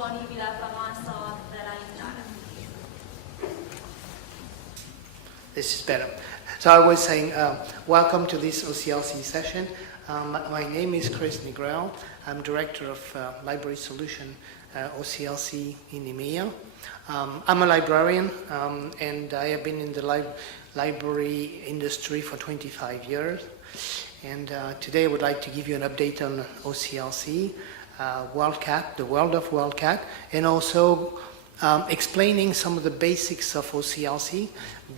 Tony Villafaña Della. This is better. So I was saying, welcome to this OCLC session. My name is Chris Negrel. I'm Director of Library Solution OCLC in EMEA. I'm a librarian, and I have been in the library industry for 25 years. And today I would like to give you an update on OCLC, WorldCat, the world of WorldCat, and also explaining some of the basics of OCLC,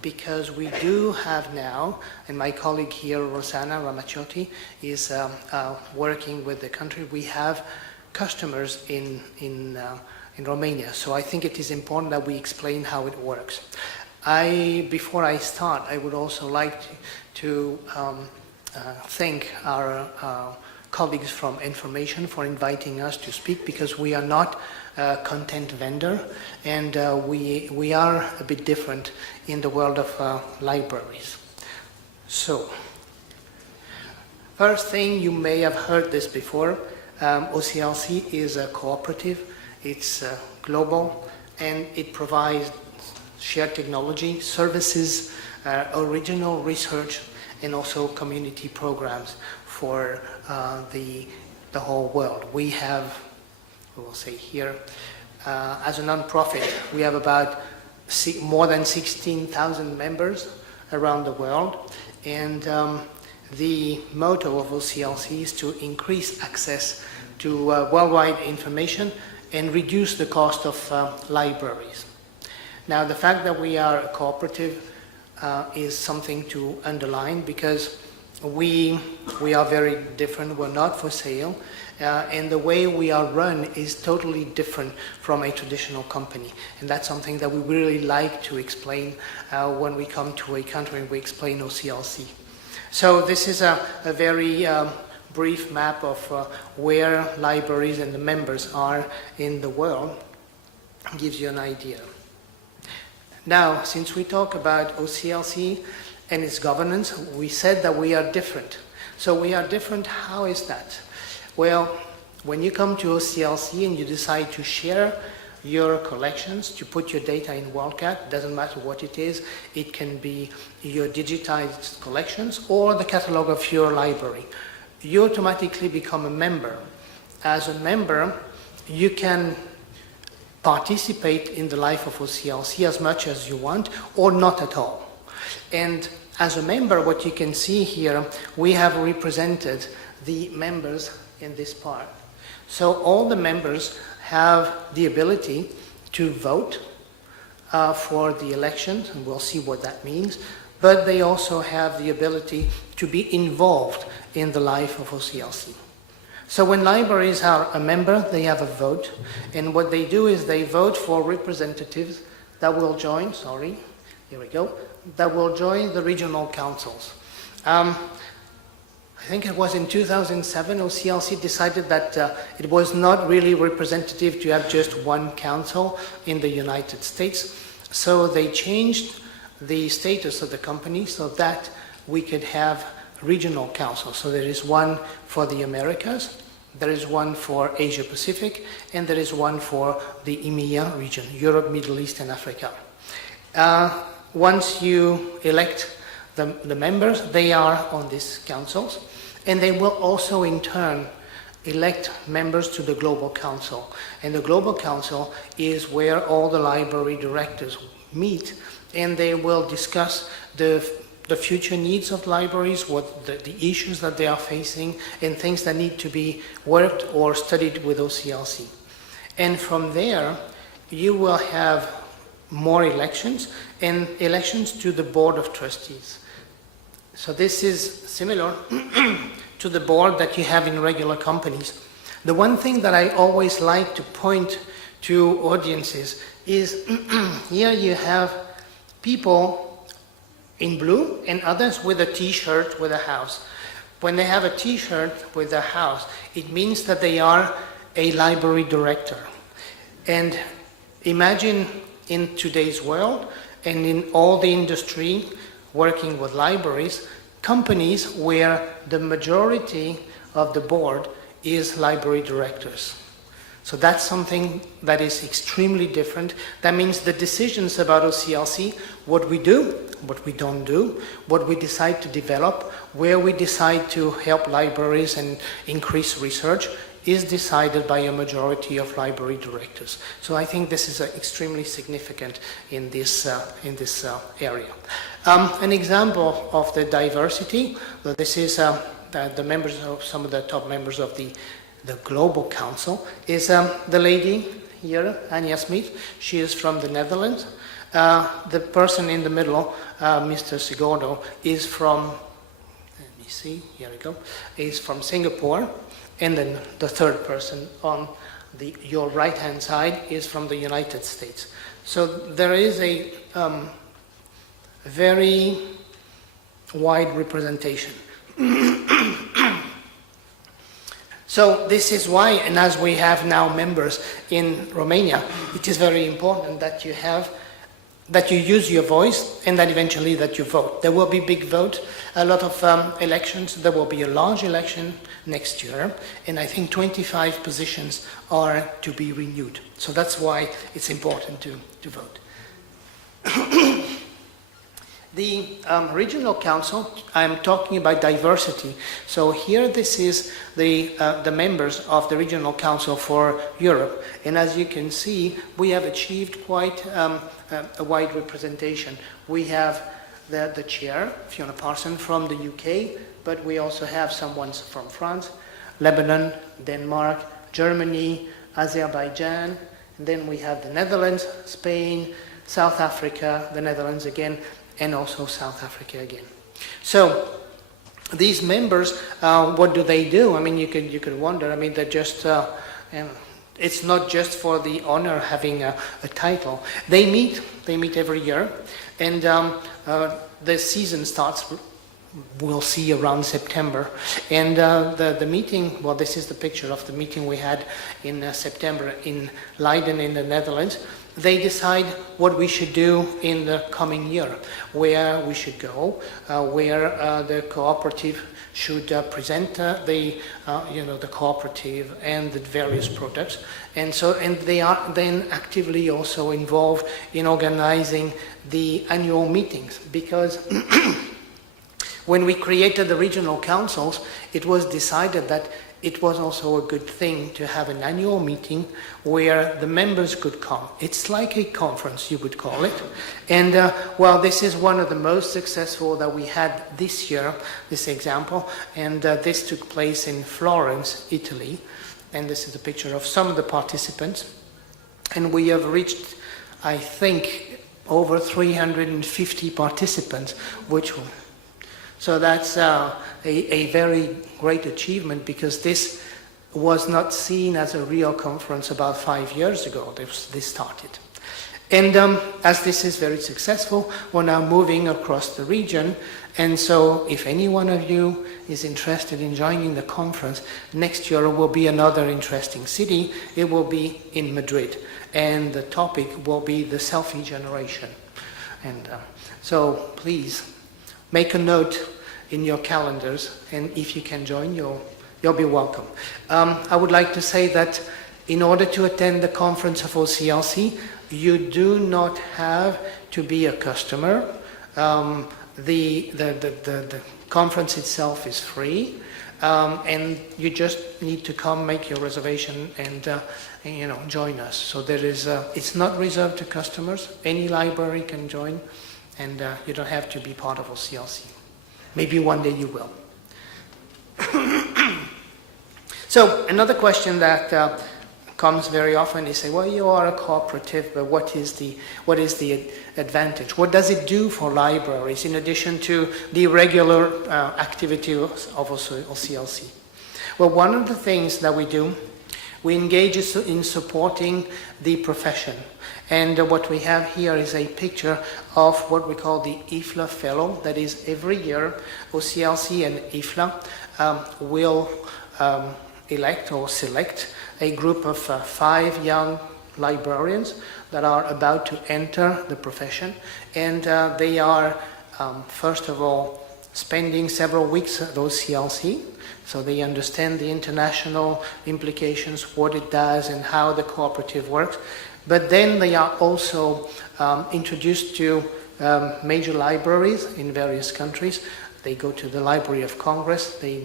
because we do have now, and my colleague here, Rosanna Ramaciotti, is working with the country. We have customers in Romania, so I think it is important that we explain how it works. Before I start, I would also like to thank our colleagues from Information for inviting us to speak, because we are not a content vendor, and we are a bit different in the world of libraries. So, first thing, you may have heard this before, OCLC is a cooperative, it's global, and it provides shared technology, services, original research, and also community programs for the whole world. We have, we'll say here, as a non-profit, we have about more than 16,000 members around the world, and the motto of OCLC is to increase access to worldwide information and reduce the cost of libraries. Now, the fact that we are a cooperative is something to underline, because we are very different. We're not for sale, and the way we are run is totally different from a traditional company, and that's something that we really like to explain when we come to a country and we explain OCLC. So this is a very brief map of where libraries and the members are in the world. It gives you an idea. Now, since we talk about OCLC and its governance, we said that we are different. So we are different, how is that? Well, when you come to OCLC and you decide to share your collections, to put your data in WorldCat, doesn't matter what it is, it can be your digitized collections or the catalog of your library. You automatically become a member. As a member, you can participate in the life of OCLC as much as you want, or not at all. And as a member, what you can see here, we have represented the members in this part. So all the members have the ability to vote for the elections, and we'll see what that means, but they also have the ability to be involved in the life of OCLC. So when libraries are a member, they have a vote, and what they do is they vote for representatives that will join, that will join the regional councils. I think it was in 2007, OCLC decided that it was not really representative to have just one council in the United States, so they changed the status of the company so that we could have regional councils. So there is one for the Americas, there is one for Asia Pacific, and there is one for the EMEA region, Europe, Middle East, and Africa. Once you elect the members, they are on these councils, and they will also in turn elect members to the Global Council. And the Global Council is where all the library directors meet, and they will discuss the future needs of libraries, what the issues that they are facing, and things that need to be worked or studied with OCLC. And from there, you will have more elections, and elections to the Board of Trustees. So this is similar to the board that you have in regular companies. The one thing that I always like to point to audiences is here you have people in blue and others with a t-shirt with a house. When they have a t-shirt with a house, it means that they are a library director. And imagine in today's world and in all the industry working with libraries, companies where the majority of the board is library directors. So that's something that is extremely different. That means the decisions about OCLC, what we do, what we don't do, what we decide to develop, where we decide to help libraries and increase research, is decided by a majority of library directors. So I think this is extremely significant in this area. An example of the diversity, this is the members of some of the top members of the Global Council, is the lady here, Anja Smit. She is from the Netherlands. The person in the middle, Mr. Sigordo, is from, let me see, here we go, is from Singapore. And then the third person on your right-hand side is from the United States. So there is a very wide representation. So this is why, and as we have now members in Romania, it is very important that you use your voice and that eventually that you vote. There will be big vote, a lot of elections. There will be a large election next year, and I think 25 positions are to be renewed. So that's why it's important to vote. The regional council, I'm talking about diversity. So here this is the members of the regional council for Europe. And as you can see, we have achieved quite a wide representation. We have the chair, Fiona Parson, from the UK, but we also have someone from France, Lebanon, Denmark, Germany, Azerbaijan, and then we have the Netherlands, Spain, South Africa, the Netherlands again, and also South Africa again. So these members, what do they do? I mean, you could wonder. I mean, they're just, it's not just for the honor of having a title. They meet every year, and the season starts, we'll see, around September. And the meeting, well, this is the picture of the meeting we had in September in Leiden in the Netherlands. They decide what we should do in the coming year, where we should go, where the cooperative should present the cooperative and the various products, and they are then actively also involved in organizing the annual meetings, because when we created the regional councils, it was decided that it was also a good thing to have an annual meeting where the members could come. It's like a conference, you would call it. And well, this is one of the most successful that we had this year, this example. And this took place in Florence, Italy. And this is a picture of some of the participants. And we have reached, I think, over 350 participants, so that's a very great achievement, because this was not seen as a real conference about 5 years ago. This started. And as this is very successful, we're now moving across the region. And so if any one of you is interested in joining the conference, next year will be another interesting city. It will be in Madrid. And the topic will be the selfie generation. And so please, make a note in your calendars, and if you can join, you'll be welcome. I would like to say that in order to attend the conference of OCLC, you do not have to be a customer. The conference itself is free, and you just need to come, make your reservation, and join us. So there is, it's not reserved to customers. Any library can join, and you don't have to be part of OCLC. Maybe one day you will. So another question that comes very often is, say, well, you are a cooperative, but what is the advantage? What does it do for libraries in addition to the regular activity of OCLC? Well, one of the things that we do, we engage in supporting the profession. And what we have here is a picture of what we call the IFLA Fellow. That is, every year OCLC and IFLA will elect or select a group of 5 young librarians that are about to enter the profession. And they are, first of all, spending several weeks at OCLC so they understand the international implications, what it does, and how the cooperative works. But then they are also introduced to major libraries in various countries. They go to the Library of Congress. They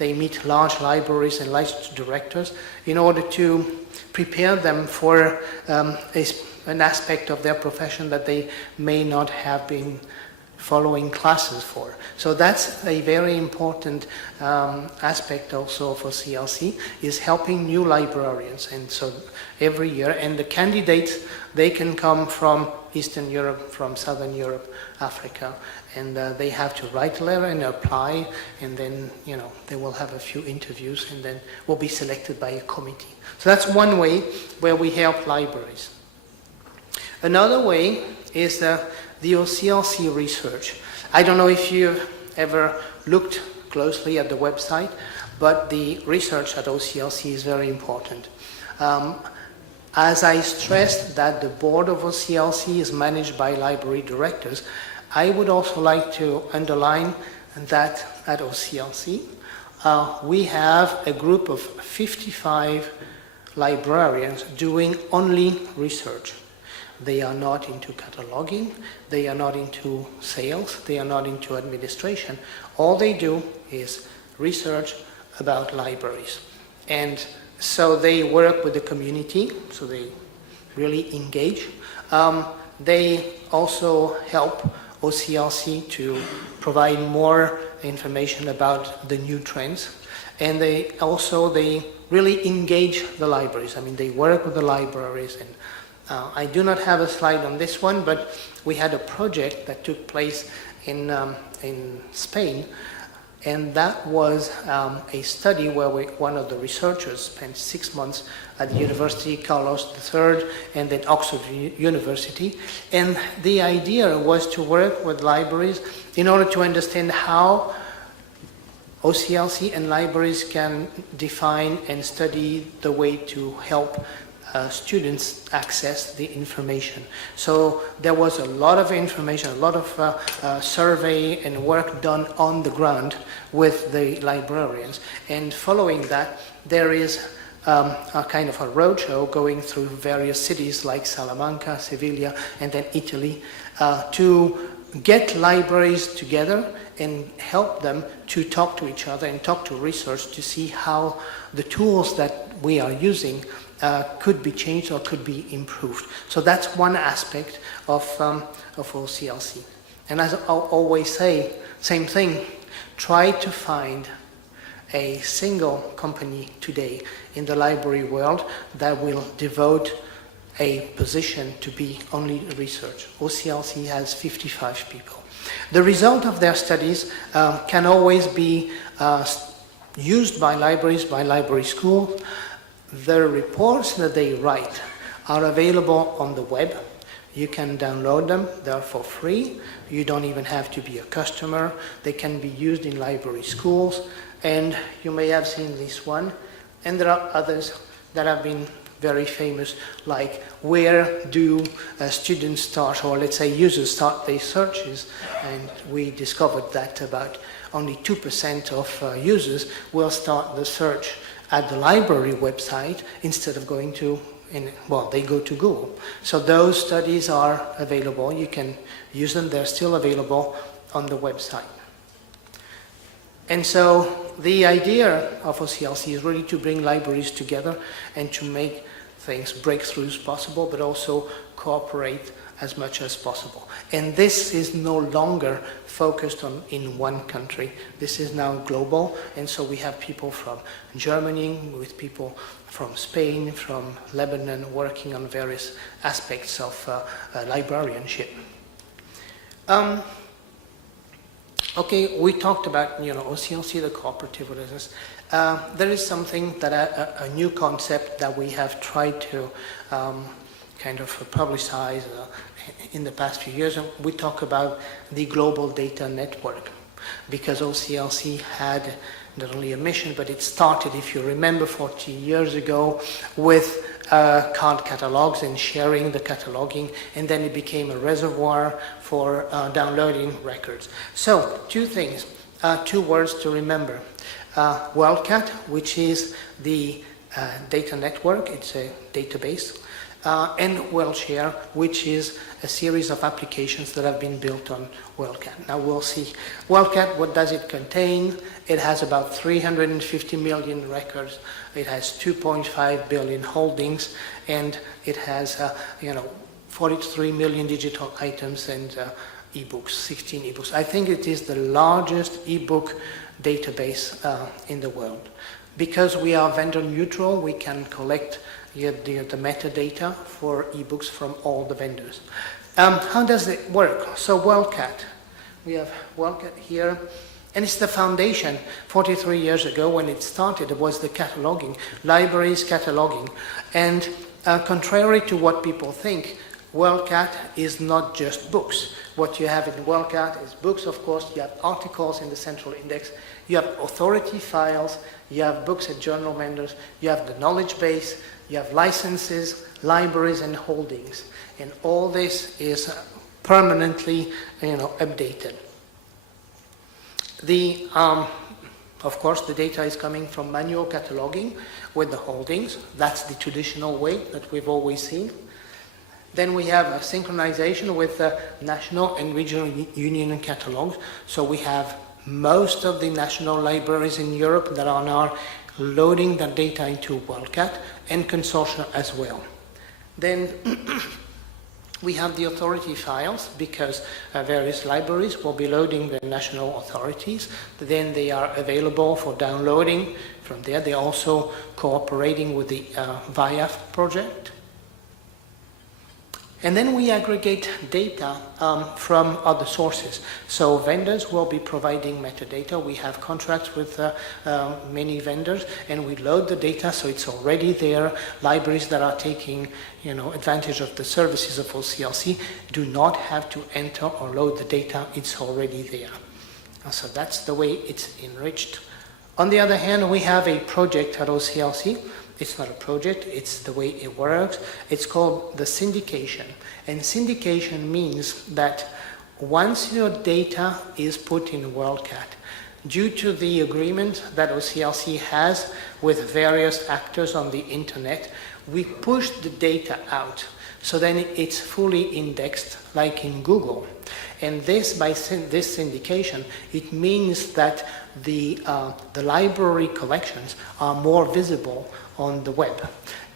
meet large libraries and license directors in order to prepare them for an aspect of their profession that they may not have been following classes for. So that's a very important aspect also for CLC, is helping new librarians. And so every year, and the candidates, they can come from Eastern Europe, from Southern Europe, Africa, and they have to write a letter and apply, and then, they will have a few interviews and then will be selected by a committee. So that's one way where we help libraries. Another way is the OCLC research. I don't know if you've ever looked closely at the website, but the research at OCLC is very important. As I stressed that the board of OCLC is managed by library directors, I would also like to underline that at OCLC, we have a group of 55 librarians doing only research. They are not into cataloging, they are not into sales, they are not into administration. All they do is research about libraries. And so they work with the community, so they really engage. They also help OCLC to provide more information about the new trends. And they really engage the libraries. I mean, they work with the libraries. And I do not have a slide on this one, but we had a project that took place in Spain, and that was a study where one of the researchers spent 6 months at the University Carlos III and then Oxford University, and the idea was to work with libraries in order to understand how OCLC and libraries can define and study the way to help students access the information. So there was a lot of information, a lot of survey and work done on the ground with the librarians. And following that, there is a kind of a roadshow going through various cities like Salamanca, Sevilla, and then Italy to get libraries together and help them to talk to each other and talk to research to see how the tools that we are using could be changed or could be improved. So that's one aspect of OCLC. And as I always say, same thing, try to find a single company today in the library world that will devote a position to be only research. OCLC has 55 people. The result of their studies can always be used by libraries, by library schools. The reports that they write are available on the web. You can download them. They're for free. You don't even have to be a customer. They can be used in library schools. And you may have seen this one. And there are others that have been very famous, like where do students start, or let's say users start their searches. And we discovered that about only 2% of users will start the search at the library website instead of going to, they go to Google. So those studies are available. You can use them. They're still available on the website. And so the idea of OCLC is really to bring libraries together and to make things, breakthroughs possible, but also cooperate as much as possible. And this is no longer focused in one country. This is now global, and so we have people from Germany, with people from Spain, from Lebanon, working on various aspects of librarianship. Okay, we talked about OCLC, the cooperative business. There is something that a new concept that we have tried to kind of publicize in the past few years, and we talk about the global data network, because OCLC had not only a mission, but it started, if you remember, 40 years ago with card catalogs and sharing the cataloging, and then it became a reservoir for downloading records. So, two things, two words to remember. WorldCat, which is the data network, it's a database, and WorldShare, which is a series of applications that have been built on WorldCat. Now we'll see. WorldCat, what does it contain? It has about 350 million records. It has 2.5 billion holdings, and it has 43 million digital items and ebooks, 16 ebooks. I think it is the largest ebook database in the world. Because we are vendor neutral, we can collect the metadata for ebooks from all the vendors. How does it work? So WorldCat, we have WorldCat here, and it's the foundation. 43 years ago when it started, it was the cataloging, libraries cataloging. And contrary to what people think, WorldCat is not just books. What you have in WorldCat is books, of course. You have articles in the central index. You have authority files. You have books and journal vendors. You have the knowledge base. You have licenses, libraries, and holdings. And all this is permanently, updated. Of course, the data is coming from manual cataloging with the holdings. That's the traditional way that we've always seen. Then we have a synchronization with the national and regional union catalogs. So we have most of the national libraries in Europe that are now loading the data into WorldCat, and consortia as well. Then we have the authority files, because various libraries will be loading the national authorities. Then they are available for downloading from there. They're also cooperating with the VIAF project. And then we aggregate data from other sources. So vendors will be providing metadata. We have contracts with many vendors, and we load the data so it's already there. Libraries that are taking advantage of the services of OCLC do not have to enter or load the data. It's already there. So that's the way it's enriched. On the other hand, we have a project at OCLC. It's not a project, it's the way it works. It's called the syndication. And syndication means that once your data is put in WorldCat, due to the agreement that OCLC has with various actors on the internet, we push the data out. So then it's fully indexed like in Google. And this, by this syndication, it means that the library collections are more visible on the web.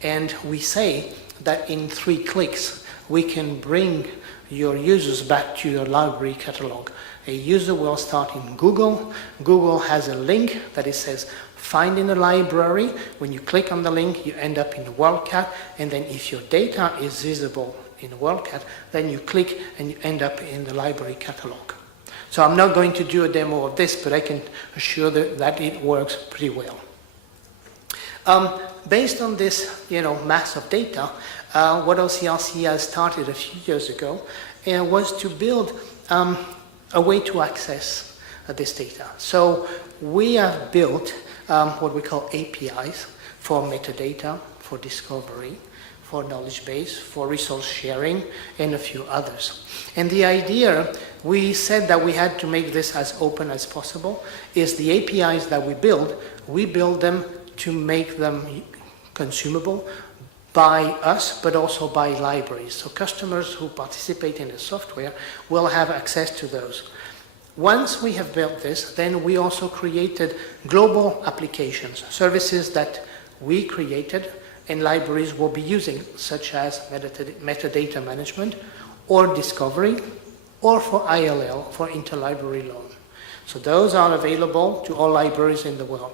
And we say that in 3 clicks, we can bring your users back to your library catalog. A user will start in Google. Google has a link that it says, find in a library. When you click on the link, you end up in WorldCat. And then if your data is visible in WorldCat, then you click and you end up in the library catalog. So I'm not going to do a demo of this, but I can assure that it works pretty well. Based on this, mass of data, what OCLC has started a few years ago was to build a way to access this data. So we have built what we call APIs for metadata, for discovery, for knowledge base, for resource sharing, and a few others. And the idea, we said that we had to make this as open as possible, is the APIs that we build them to make them consumable by us, but also by libraries. So customers who participate in the software will have access to those. Once we have built this, then we also created global applications, services that we created and libraries will be using, such as metadata management or discovery, or for ILL, for interlibrary loan. So those are available to all libraries in the world.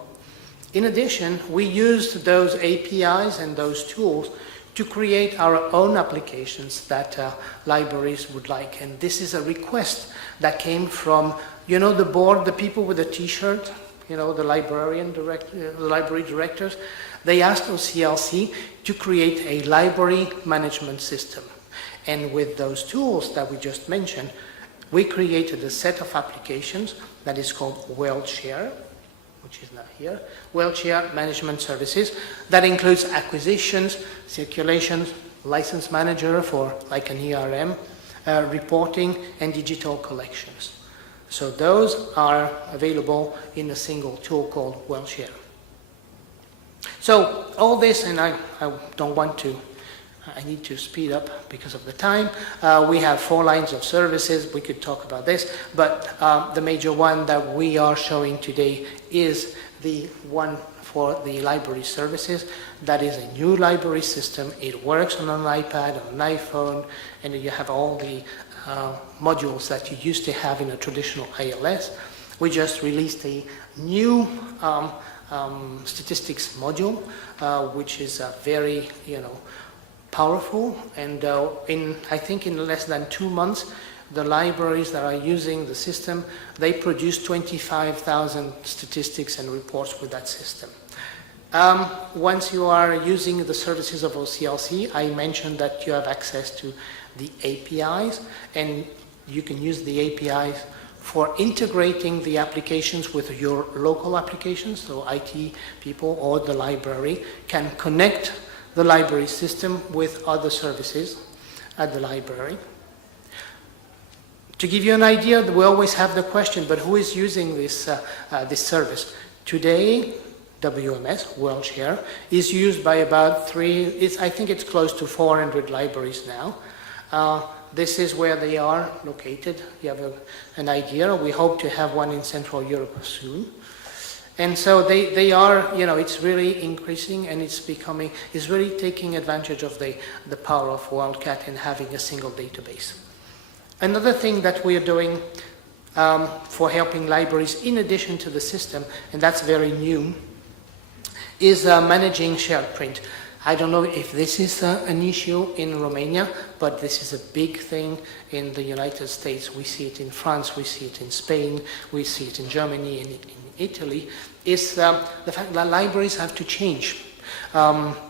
In addition, we used those APIs and those tools to create our own applications that libraries would like. And this is a request that came from, the board, the people with the T-shirt, the library directors. They asked OCLC to create a library management system. And with those tools that we just mentioned, we created a set of applications that is called WorldShare, which is not here, WorldShare Management Services. That includes acquisitions, circulations, license manager for like an ERM, reporting, and digital collections. So those are available in a single tool called WorldCat. So all this, and I don't want to, I need to speed up because of the time. We have 4 lines of services. We could talk about this, but the major one that we are showing today is the one for the library services. That is a new library system. It works on an iPad, on an iPhone, and you have all the modules that you used to have in a traditional ILS. We just released a new statistics module, which is very, powerful. And I think in less than 2 months, the libraries that are using the system, they produce 25,000 statistics and reports with that system. Once you are using the services of OCLC, I mentioned that you have access to the APIs, and you can use the APIs for integrating the applications with your local applications. So IT people or the library can connect the library system with other services at the library. To give you an idea, we always have the question, but who is using this service? Today, WMS, WorldCat, is used by about I think it's close to 400 libraries now. This is where they are located. You have an idea. We hope to have one in Central Europe soon. And so they are, it's really increasing, and it's really taking advantage of the power of WorldCat and having a single database. Another thing that we are doing for helping libraries in addition to the system, and that's very new, is managing shared print. I don't know if this is an issue in Romania, but this is a big thing in the United States. We see it in France, we see it in Spain, we see it in Germany and in Italy, is the fact that libraries have to change.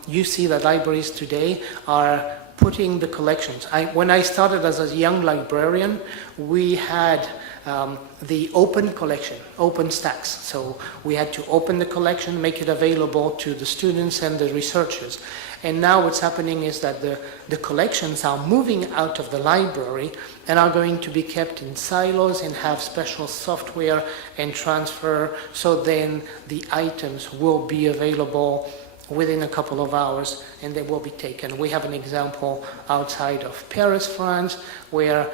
You see that libraries today are putting the collections. When I started as a young librarian, we had the open collection, open stacks. So we had to open the collection, make it available to the students and the researchers. And now what's happening is that the collections are moving out of the library and are going to be kept in silos and have special software and transfer, so then the items will be available within a couple of hours, and they will be taken. We have an example outside of Paris, France, where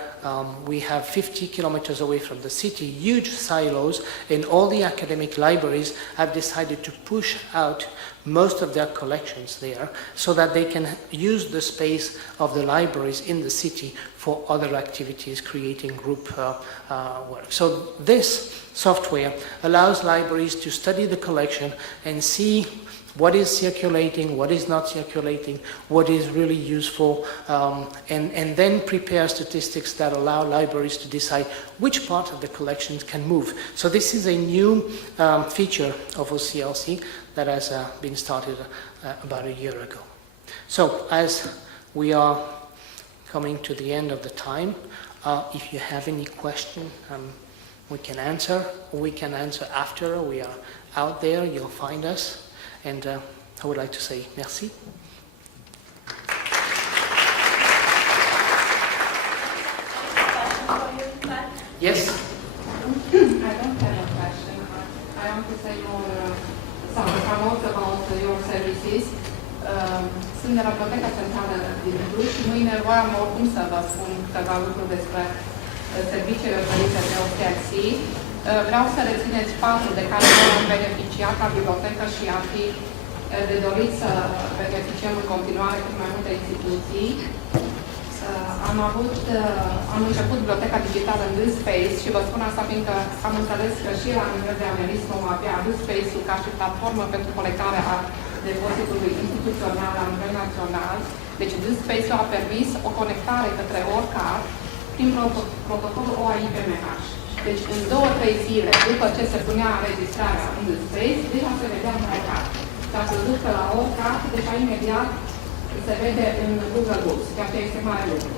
we have 50 kilometers away from the city, huge silos, and all the academic libraries have decided to push out most of their collections there so that they can use the space of the libraries in the city for other activities, creating group work. So this software allows libraries to study the collection and see what is circulating, what is not circulating, what is really useful, and then prepare statistics that allow libraries to decide which part of the collections can move. So this is a new feature of OCLC that has been started about a year ago. So as we are coming to the end of the time, if you have any question, we can answer. We can answer after. We are out there. You'll find us. And I would like to say merci. Yes? I don't have a question. I want to say some promote about your services. Sunt de la Biblioteca Centrală din Cluj și mâine voiam oricum să vă spun câteva lucruri despre serviciile oferite de OCLC. Vreau să rețineți 4 de care vom beneficia ca bibliotecă și ar fi de dorit să beneficiem în continuare cu mai multe instituții. Am început biblioteca digitală în DSpace și vă spun asta fiindcă am înțeles că și la nivel de ameris vom avea DSpace-ul ca și platformă pentru colectarea depozitului instituțional la nivel național. Deci DSpace-ul a permis o conectare către WorldCat prin protocolul OAI-PMH. Deci în 2-3 zile, după ce se punea înregistrarea în DSpace, deja se vedea în WorldCat. Dacă se ducă la WorldCat, deja imediat se vede în Google Books, ceea ce este mare lucru.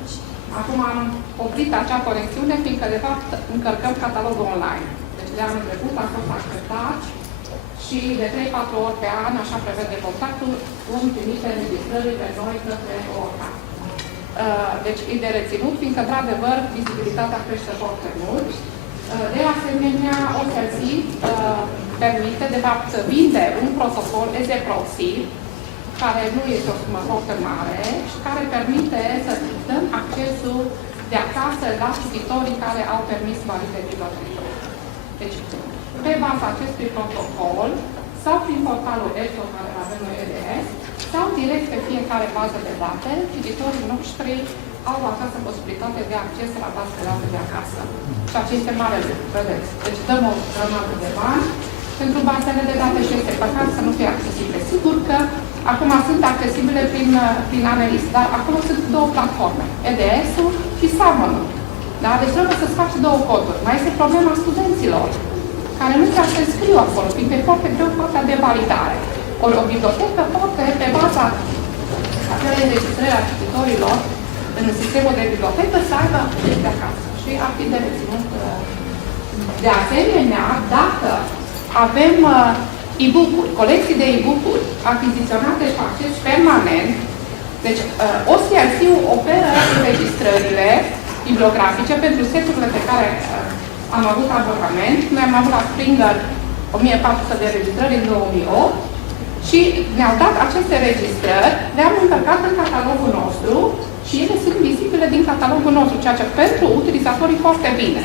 Acum am oprit acea conexiune, fiindcă de fapt încărcăm catalogul online. Deci de anul trecut a fost acceptat și de 3-4 ori pe an, așa prevede contractul, vom trimite înregistrările noi către WorldCat. Deci e de reținut, fiindcă într-adevăr vizibilitatea crește foarte mult. De asemenea, Oclc permite, de fapt, vinde un protocol as a proxy, care nu este o sumă foarte mare și care permite să dăm accesul de acasă la cititorii care au permis valide bibliotecă. Deci, pe baza acestui protocol, sau prin portalul ESO care avem noi EDS, sau direct pe fiecare bază de date, cititorii noștri au această posibilitate de acces la bază de date de acasă. Ceea ce este mare lucru, vedeți. Deci dăm o grămadă de bani pentru bazele de date și este păcat să nu fie accesibile. Sigur că acum sunt accesibile prin analist, dar acolo sunt două platforme, EDS-ul și Summon-ul. Da? Deci trebuie să-ți faci două coduri. Mai este problema studenților, care nu chiar se înscriu acolo, fiindcă e foarte greu partea de validare. Ori o bibliotecă poate, pe baza acelei înregistrări a cititorilor în sistemul de bibliotecă, să aibă acces de acasă și ar fi de reținut. De asemenea, dacă avem e-book-uri, colecții de e-book-uri achiziționate și acces permanent, deci OCLC-ul oferă înregistrările bibliografice pentru seturile pe care am avut abonament. Noi am avut la Springer 1400 de registrări în 2008 și ne-au dat aceste registrări, le-am încărcat în catalogul nostru și ele sunt vizibile din catalogul nostru, ceea ce pentru utilizatorii foarte bine.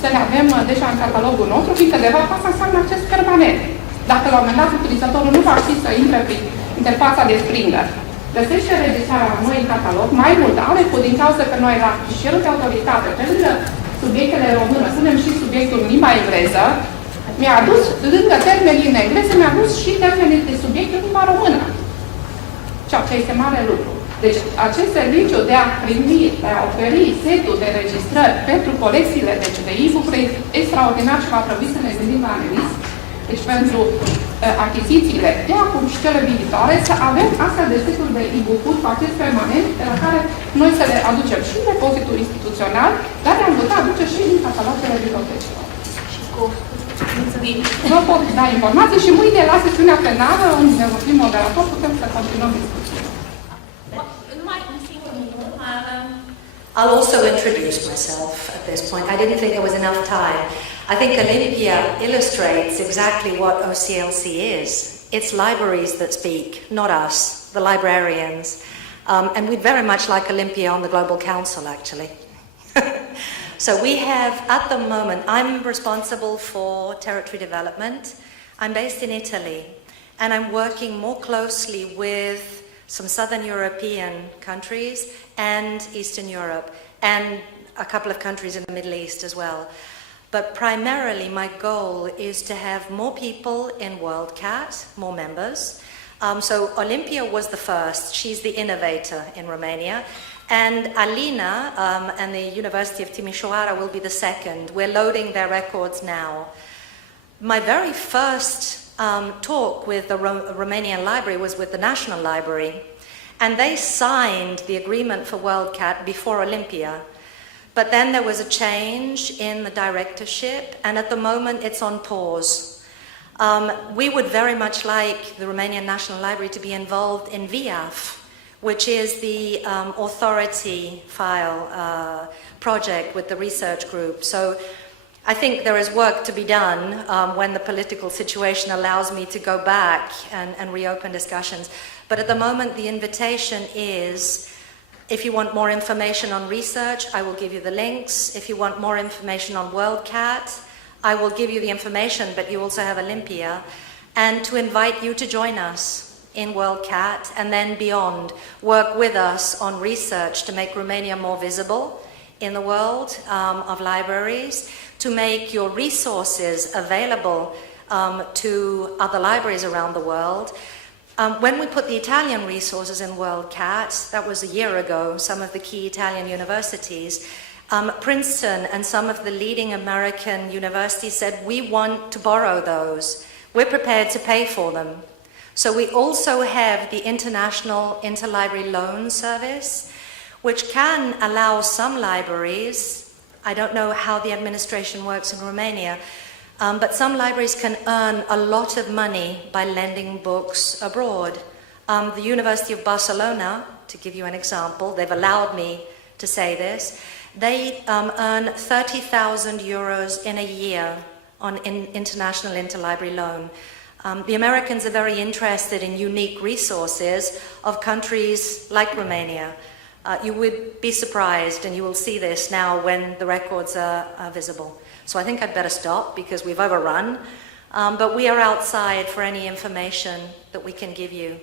Să le avem deja în catalogul nostru, fiindcă de fapt asta înseamnă acces permanent. Dacă la un moment dat utilizatorul nu va ști să intre prin interfața de Springer, găsește registrarea la noi în catalog, mai mult are din cauza că noi la fișierul de autoritate, pe lângă subiectele română, punem și subiectul în limba engleză, mi-a adus, lângă termenii în engleză, mi-a adus și termenii de subiect în limba română. Ceea ce este mare lucru. Deci, acest serviciu de a primi, de a oferi setul de registrări pentru colecțiile de e-book-uri este extraordinar și va trebui să ne gândim la analiz. Deci, pentru achizițiile de acum și cele viitoare, să avem astfel de seturi de e-book-uri cu acces permanent, pe la care noi să le aducem și în depozitul instituțional, dar le-am putea aduce și în catalogele bibliotecilor. Mulțumim! Vă pot da informații și mâine la sesiunea plenară, unde vom fi moderator, putem să continuăm discuția. I'll also introduce myself at this point. I didn't think there was enough time. I think Olympia illustrates exactly what OCLC is. It's libraries that speak, not us, the librarians. And we'd very much like Olympia on the Global Council, actually. So we have, at the moment, I'm responsible for territory development. I'm based in Italy, and I'm working more closely with some Southern European countries and Eastern Europe, and a couple of countries in the Middle East as well. But primarily my goal is to have more people in WorldCat, more members. So Olympia was the first. She's the innovator in Romania. And Alina and the University of Timișoara will be the second. We're loading their records now. My very first talk with the Romanian Library was with the National Library, and they signed the agreement for WorldCat before Olympia. But then there was a change in the directorship, and at the moment it's on pause. We would very much like the Romanian National Library to be involved in VIAF, which is the authority file project with the research group. So I think there is work to be done when the political situation allows me to go back and reopen discussions. But at the moment, the invitation is, if you want more information on research, I will give you the links. If you want more information on WorldCat, I will give you the information, but you also have Olympia. And to invite you to join us in WorldCat and then beyond. Work with us on research to make Romania more visible in the world of libraries, to make your resources available to other libraries around the world. When we put the Italian resources in WorldCat, that was a year ago, some of the key Italian universities, Princeton and some of the leading American universities said, we want to borrow those. We're prepared to pay for them. So we also have the International Interlibrary Loan Service, which can allow some libraries, I don't know how the administration works in Romania, but some libraries can earn a lot of money by lending books abroad. The University of Barcelona, to give you an example, they've allowed me to say this, They earn 30,000 euros in a year on international interlibrary loan. The Americans are very interested in unique resources of countries like Romania. You would be surprised, and you will see this now when the records are visible. So I think I'd better stop because we've overrun, but we are outside for any information that we can give you.